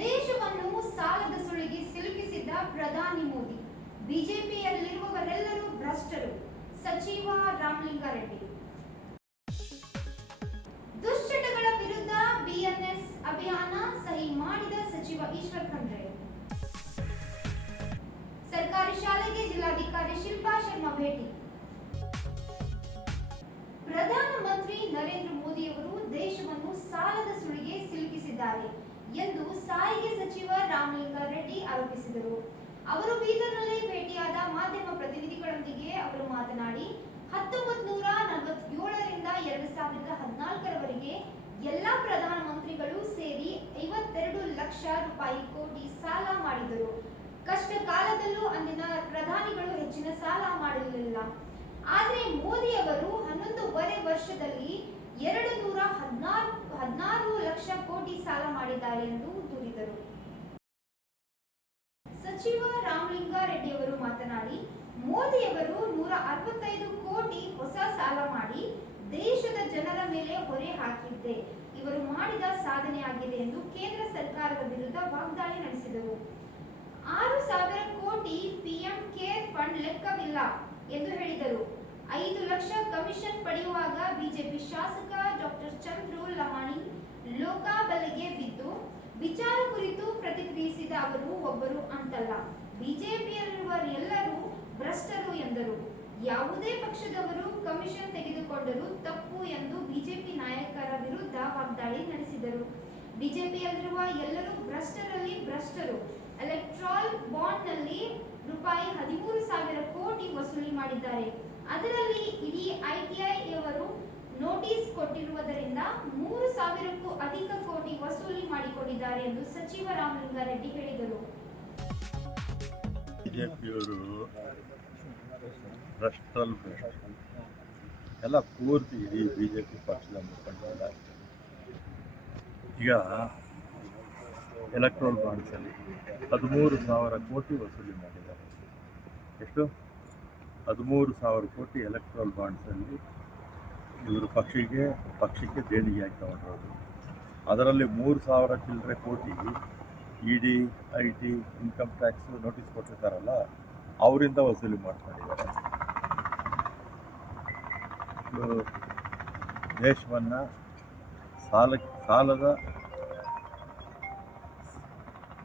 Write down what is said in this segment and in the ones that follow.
ದೇಶವನ್ನು ಸಾಲದ ಸುಳಿಗೆ ಸಿಲುಕಿಸಿದ್ದ ಪ್ರಧಾನಿ ಮೋದಿ. ಬಿಜೆಪಿಯಲ್ಲಿರುವವರೆಲ್ಲರೂ ಭ್ರಷ್ಟರು. ಸಚಿವ ರಾಮಲಿಂಗಾರೆಡ್ಡಿ. ದುಶ್ಚಟಗಳ ವಿರುದ್ಧ ಬಿಎನ್ಎಸ್ ಅಭಿಯಾನ, ಸಹಿ ಮಾಡಿದ ಸಚಿವ ಈಶ್ವರ್ ಖಂಡ್ರೆ. ಸರ್ಕಾರಿ ಶಾಲೆಗೆ ಜಿಲ್ಲಾಧಿಕಾರಿ ಶಿಲ್ಪಾ ಶರ್ಮಾ ಭೇಟಿ. ಪ್ರಧಾನಮಂತ್ರಿ ನರೇಂದ್ರ ಮೋದಿ ಅವರು ದೇಶವನ್ನು ಸಾಲದ ಸುಳಿಗೆ ಸಿಲುಕಿಸಿದ್ದಾರೆ ಎಂದು ಸಾರಿಗೆ ಸಚಿವ ರಾಮಲಿಂಗಾರೆಡ್ಡಿ ಆರೋಪಿಸಿದರು. ಅವರು ಬೀದರ್ನಲ್ಲಿ ಭೇಟಿಯಾದ ಮಾಧ್ಯಮ ಪ್ರತಿನಿಧಿಗಳೊಂದಿಗೆ ಅವರು ಮಾತನಾಡಿ, 1947ರಿಂದ 2014ರವರೆಗೆ ಎಲ್ಲಾ ಪ್ರಧಾನಮಂತ್ರಿಗಳು ಸೇರಿ 52 ಲಕ್ಷ ಕೋಟಿ ಸಾಲ ಮಾಡಿದರು. ಕಷ್ಟ ಕಾಲದಲ್ಲೂ ಅಂದಿನ ಪ್ರಧಾನಿಗಳು ಹೆಚ್ಚಿನ ಸಾಲ ಮಾಡಿರಲಿಲ್ಲ. ಆದರೆ ಮೋದಿ ಅವರು 11.5 ವರ್ಷದಲ್ಲಿ 216 ಲಕ್ಷ ಕೋಟಿ ಸಾಲ ಮಾಡಿದ್ದಾರೆ ಎಂದು ದೂರಿದರು. ಸಚಿವ ರಾಮಲಿಂಗಾರೆಡ್ಡಿ ಅವರು ಮಾತನಾಡಿ, ಮೋದಿ ಅವರು 165 ಕೋಟಿ ಹೊಸ ಸಾಲ ಮಾಡಿ ದೇಶದ ಜನರ ಮೇಲೆ ಹೊರೆ ಹಾಕಿದ್ದೆ ಇವರು ಮಾಡಿದ ಸಾಧನೆಯಾಗಿದೆ ಎಂದು ಕೇಂದ್ರ ಸರ್ಕಾರದ ವಿರುದ್ಧ ವಾಗ್ದಾಳಿ ನಡೆಸಿದರು. 6,000 ಕೋಟಿ ಪಿಎಂ ಕೇರ್ ಫಂಡ್ ಲೆಕ್ಕವಿಲ್ಲ ಎಂದು ಹೇಳಿದರು. 5 ಲಕ್ಷ ಕಮಿಷನ್ ಪಡೆಯುವಾಗ ಬಿಜೆಪಿ ಶಾಸಕ ಡಾಕ್ಟರ್ ಚಂದ್ರು ಲಮಾಣಿ ಲೋಕಾಬಲೆಗೆ ಬಿದ್ದು ವಿಚಾರ ಕುರಿತು ಪ್ರತಿಕ್ರಿಯಿಸಿದ ಅವರು, ಒಬ್ಬರು ಅಂತಲ್ಲ, ಬಿಜೆಪಿಯಲ್ಲಿರುವ ಎಲ್ಲರೂ ಭ್ರಷ್ಟರು ಎಂದರು. ಯಾವುದೇ ಪಕ್ಷದವರು ಕಮಿಷನ್ ತೆಗೆದುಕೊಂಡರೂ ತಪ್ಪು ಎಂದು ಬಿಜೆಪಿ ನಾಯಕರ ವಿರುದ್ಧ ವಾಗ್ದಾಳಿ ನಡೆಸಿದರು. ಬಿಜೆಪಿಯಲ್ಲಿರುವ ಎಲ್ಲರೂ ಭ್ರಷ್ಟರಲ್ಲಿ ಭ್ರಷ್ಟರು. ಎಲೆಕ್ಟ್ರಾಲ್ ಬಾಂಡ್ನಲ್ಲಿ ರೂಪಾಯಿ 13,000 ಕೋಟಿ ವಸೂಲಿ ಮಾಡಿದ್ದಾರೆ. ಅದರಲ್ಲಿ ಇಡೀ ಐಟಿಐಯವರು ನೋಟಿಸ್ ಕೊಟ್ಟಿರುವುದರಿಂದ 3,000ಕ್ಕೂ ಅಧಿಕ ಕೋಟಿ ವಸೂಲಿ ಮಾಡಿಕೊಂಡಿದ್ದಾರೆ ಎಂದು ಸಚಿವ ರಾಮಲಿಂಗಾರೆಡ್ಡಿ ಹೇಳಿದರು. ಬಿಜೆಪಿಯವರು ಎಲ್ಲ ಪೂರ್ತಿ ಇಡೀ ಬಿಜೆಪಿ ಪಕ್ಷದ ಮುಖಂಡರ ಈಗ ಎಲೆಕ್ಟ್ರೋಲ್ ಬಾಂಡ್ಸಲ್ಲಿ 13,000 ಕೋಟಿ ವಸೂಲಿ ಮಾಡಿದ್ದಾರೆ. ಎಷ್ಟು? 13,000 ಕೋಟಿ ಎಲೆಕ್ಟ್ರೋಲ್ ಬಾಂಡ್ಸಲ್ಲಿ ಇವರು ಪಕ್ಷಕ್ಕೆ ದೇಣಿಗೆಯಾಗಿ ತಗೊಂಡಿರೋದು. ಅದರಲ್ಲಿ 3,000 ಚಿಲ್ಲರೆ ಕೋಟಿ ಇಡಿ, ಐಟಿ, ಇನ್ಕಮ್ ಟ್ಯಾಕ್ಸ್ ನೋಟಿಸ್ ಕೊಟ್ಟಿರ್ತಾರಲ್ಲ, ಅವರಿಂದ ವಸೂಲಿ ಮಾಡ್ಕೊಂಡಿದ್ದಾರೆ. ದೇಶವನ್ನು ಸಾಲದ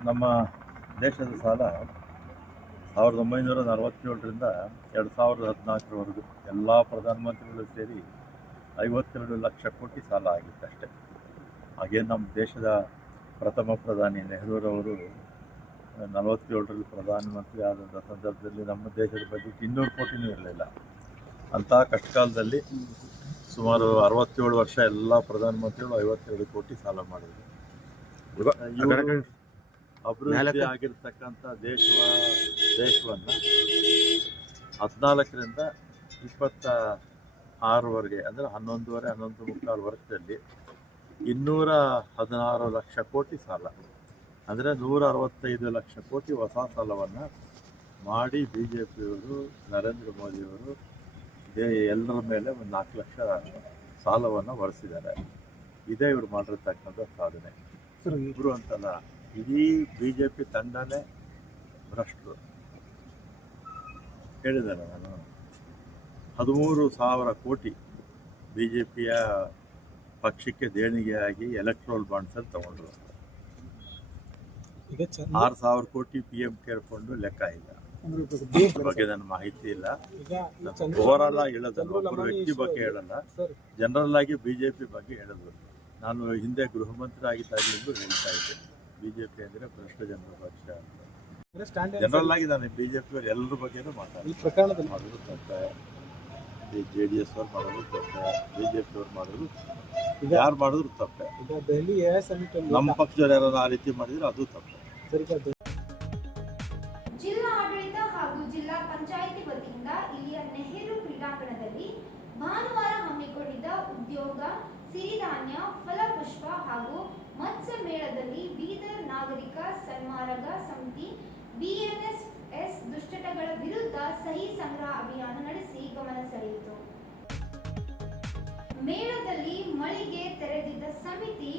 ನಮ್ಮ ದೇಶದ ಸಾಲ 1947ರಿಂದ 2014ರವರೆಗೂ ಎಲ್ಲ ಪ್ರಧಾನಮಂತ್ರಿಗಳು ಸೇರಿ 52 ಲಕ್ಷ ಕೋಟಿ ಸಾಲ ಆಗಿತ್ತು ಅಷ್ಟೇ. ಹಾಗೇನು ನಮ್ಮ ದೇಶದ ಪ್ರಥಮ ಪ್ರಧಾನಿ ನೆಹರೂರವರು 47ರಲ್ಲಿ ಪ್ರಧಾನಮಂತ್ರಿ ಆದಂಥ ಸಂದರ್ಭದಲ್ಲಿ ನಮ್ಮ ದೇಶದ ಬಜೆಟ್ 200 ಕೋಟಿನೂ ಇರಲಿಲ್ಲ. ಅಂಥ ಕಷ್ಟಕಾಲದಲ್ಲಿ ಸುಮಾರು 67 ವರ್ಷ ಎಲ್ಲ ಪ್ರಧಾನಮಂತ್ರಿಗಳು 52 ಕೋಟಿ ಸಾಲ ಮಾಡಿದರು. ಅಭಿವೃದ್ಧಿ ಆಗಿರ್ತಕ್ಕಂಥ ದೇಶವನ್ನು 14ರಿಂದ 26ವರೆಗೆ ಅಂದರೆ 11.5 ವರ್ಷದಲ್ಲಿ 216 ಲಕ್ಷ ಕೋಟಿ ಸಾಲ, ಅಂದರೆ 165 ಲಕ್ಷ ಕೋಟಿ ಹೊಸ ಸಾಲವನ್ನು ಮಾಡಿ ಬಿ ಜೆ ಪಿಯವರು, ನರೇಂದ್ರ ಮೋದಿಯವರು ಎಲ್ಲರ ಮೇಲೆ 1 4 ಲಕ್ಷ ಸಾಲವನ್ನು ಹೊರಿಸಿದ್ದಾರೆ. ಇದೇ ಇವರು ಮಾಡಿರ್ತಕ್ಕಂಥ ಸಾಧನೆ. ಇಬ್ಬರು ಅಂತಲ್ಲ, ಇಡೀ ಬಿ ಜೆ ಪಿ ತಂಡನೇ ಭ್ರಷ್ಟರು. ಹೇಳಿದ್ದಾರೆ, ನಾನು 13,000 ಕೋಟಿ ಬಿ ಜೆ ಪಿಯ ಪಕ್ಷಕ್ಕೆ ದೇಣಿಗೆಯಾಗಿ ಎಲೆಕ್ಟ್ರೋಲ್ ಬಾಂಡ್ಸಲ್ಲಿ ತಗೊಂಡ್ರು. 6,000 ಕೋಟಿ PM ಕೇರ್ ಫಂಡು ಲೆಕ್ಕ ಇಲ್ಲ. ಬಗ್ಗೆ ನನ್ನ ಮಾಹಿತಿ ಇಲ್ಲ. ಓವರಾಲ್ ಆಗಿ ಹೇಳೋದಲ್ಲ, ಒಬ್ಬರು ವ್ಯಕ್ತಿ ಬಗ್ಗೆ ಹೇಳಲ್ಲ, ಜನರಲ್ ಆಗಿ ಬಿಜೆಪಿ ಬಗ್ಗೆ ಹೇಳಿದ್ರು. ನಾನು ಹಿಂದೆ ಗೃಹ ಮಂತ್ರಿ ಆಗಿದ್ದಾಗಲಿಂದು ಹೇಳ್ತಾ ಇದ್ದೆ, ಬಿಜೆಪಿ ಅಂದರೆ ಭ್ರಷ್ಟ ಜನರ ಪಕ್ಷ ಅಂತ. ಜನರಲ್ ಆಗಿ ನಾನು ಬಿಜೆಪಿಯವರು ಎಲ್ಲರ ಬಗ್ಗೆನೂ ಮಾತಾಡ್ತೀನಿ. ಮಾಡೋದು ತಪ್ಪೆ, JDS ಅವ್ರು ಮಾಡೋದು ತಪ್ಪೆ, ಬಿಜೆಪಿ ಅವ್ರು ಮಾಡೋದು, ಯಾರು ಮಾಡಿದ್ರು ತಪ್ಪೆ. ನಮ್ಮ ಪಕ್ಷದವ್ರು ಯಾರು ಆ ರೀತಿ ಮಾಡಿದ್ರೆ ಅದು ತಪ್ಪೆ. ಜಿಲ್ಲಾ ಆಡಳಿತ ಹಾಗೂ ಜಿಲ್ಲಾ ಪಂಚಾಯಿತಿ ವತಿಯಿಂದ ಇಲ್ಲಿಯ ನೆಹರು ಕ್ರೀಡಾಂಗಣದಲ್ಲಿ ಭಾನುವಾರ ಹಮ್ಮಿಕೊಂಡಿದ್ದ ಉದ್ಯೋಗ, ಸಿರಿಧಾನ್ಯ, ಫಲಪುಷ್ಪ ಹಾಗೂ ಮತ್ಸ್ಯ ಮೇಳದಲ್ಲಿ ಬೀದರ್ ನಾಗರಿಕ ಸನ್ಮಾರ್ಗ ಸಮಿತಿ BNSS ದುಶ್ಚಟಗಳ ವಿರುದ್ಧ ಸಹಿ ಸಂಗ್ರಹ ಅಭಿಯಾನ ನಡೆಸಿ ಗಮನ ಸೆಳೆಯಿತು. ಮೇಳದಲ್ಲಿ ಮಳಿಗೆ ತೆರೆದಿದ್ದ ಸಮಿತಿ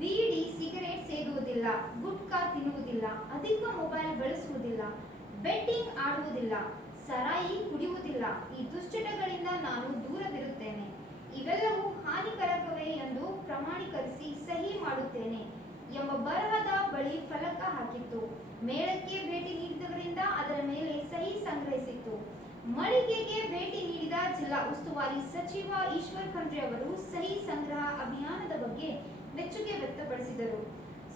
ಬೀಡಿ ಸಿಗರೇಟ್ ಸೇದುವುದಿಲ್ಲ, ಗುಟ್ಕಾ ತಿನ್ನುವುದಿಲ್ಲ, ಅಧಿಕ ಮೊಬೈಲ್ ಬಳಸುವುದಿಲ್ಲ, ಬೆಟ್ಟಿಂಗ್ ಆಡುವುದಿಲ್ಲ, ಸರಾಯಿ ಕುಡಿಯುವುದಿಲ್ಲ. ಈ ದುಶ್ಚಟಗಳಿಂದ ನಾನು ದೂರವಿರುತ್ತೇನೆ. ಇವೆಲ್ಲವೂ ಹಾನಿಕರಕವೇ ಎಂದು ಪ್ರಮಾಣೀಕರಿಸಿ ಸಹಿ ಮಾಡುತ್ತೇನೆ ಎಂಬ ಬರಹದ ಬಳಿ ಫಲಕ ಹಾಕಿತ್ತು. ಮೇಳಕ್ಕೆ ಭೇಟಿ ನೀಡಿದವರಿಂದ ಅದರ ಮೇಲೆ ಸಹಿ ಸಂಗ್ರಹಿಸಿತ್ತು. ಮಳಿಗೆಗೆ ಭೇಟಿ ನೀಡಿದ ಜಿಲ್ಲಾ ಉಸ್ತುವಾರಿ ಸಚಿವ ಈಶ್ವರ್ ಖಂಡ್ರೆ ಅವರು ಸಹಿ ಸಂಗ್ರಹ ಅಭಿಯಾನದ ಬಗ್ಗೆ ಮೆಚ್ಚುಗೆ ವ್ಯಕ್ತಪಡಿಸಿದರು.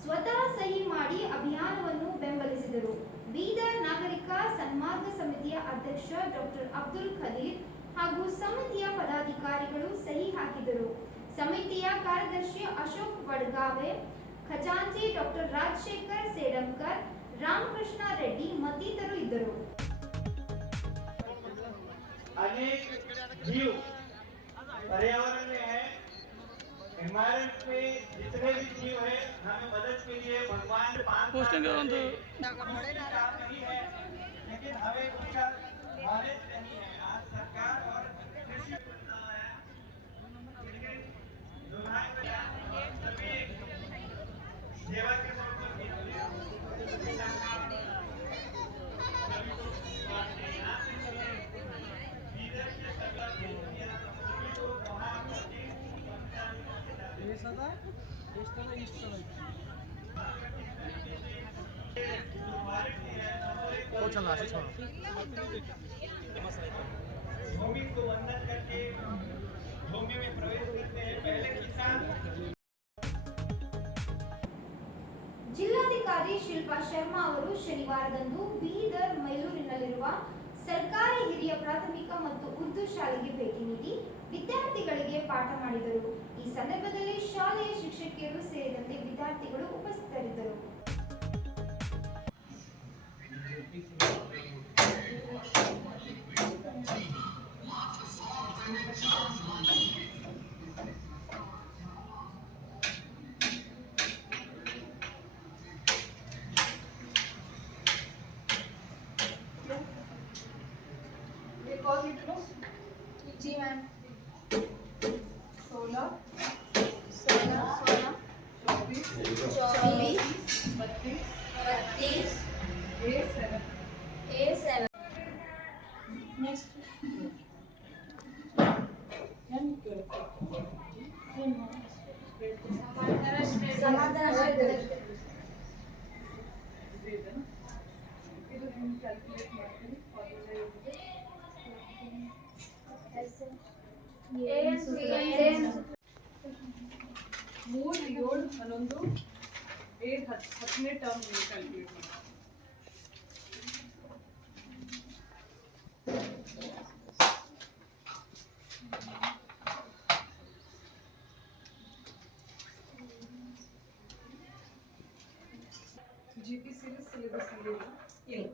ಸ್ವತಃ ಸಹಿ ಮಾಡಿ ಅಭಿಯಾನವನ್ನು ಬೆಂಬಲಿಸಿದರು. ಬೀದರ್ ನಾಗರಿಕ ಸನ್ಮಾರ್ಗ ಸಮಿತಿಯ ಅಧ್ಯಕ್ಷ ಡಾಕ್ಟರ್ ಅಬ್ದುಲ್ ಖದೀರ್ ಹಾಗೂ ಸಮಿತಿಯ ಪದಾಧಿಕಾರಿಗಳು ಸಹಿ ಹಾಕಿದರು. ಸಮಿತಿಯ ಕಾರ್ಯದರ್ಶಿ ಅಶೋಕ್ ವಡ್ಗಾವೆ, ಖಜಾಂಚಿ ಡಾಕ್ಟರ್ ರಾಜಶೇಖರ್ ಸೇಡಂಕರ್, ರಾಮಕೃಷ್ಣ ರೆಡ್ಡಿ ಮತ್ತಿತರರು ಇದ್ದರು. अनेक जीव पर्यावरण में है, एनवायरमेंट में जितने भी जीव है, हमें मदद के लिए भगवान नहीं है, लेकिन हमें उसका नॉलेज नहीं है. आज सरकार और कृषि सभी सेवा के तौर पर भी भूमि को वंदन करके भूमि में प्रवेश करते हैं. पहले किसान ಜಿಲ್ಲಾಧಿಕಾರಿ ಶಿಲ್ಪಾ ಶರ್ಮಾ ಅವರು ಶನಿವಾರದಂದು ಬೀದರ್ ಮೈಲೂರಿನಲ್ಲಿರುವ ಸರ್ಕಾರಿ ಹಿರಿಯ ಪ್ರಾಥಮಿಕ ಮತ್ತು ಉರ್ದು ಶಾಲೆಗೆ ಭೇಟಿ ನೀಡಿ ವಿದ್ಯಾರ್ಥಿಗಳಿಗೆ ಪಾಠ ಮಾಡಿದರು. ಈ ಸಂದರ್ಭದಲ್ಲಿ ಶಾಲೆಯ ಶಿಕ್ಷಕಿಯರು ಸೇರಿದಂತೆ ವಿದ್ಯಾರ್ಥಿಗಳು ಉಪಸ್ಥಿತರಿದ್ದರು. जी मैम. 16 24 32 A7 next ಸಮಾಧಾನ ಮೂರು 7 11 10ನೇ ಟರ್ಮ್ ಕ್ಯಾಲ್ಕುಲೇಟ್ ಮಾಡಿ. GPC ಸಿಲೆಬಸ್ ಇಲ್ಲ.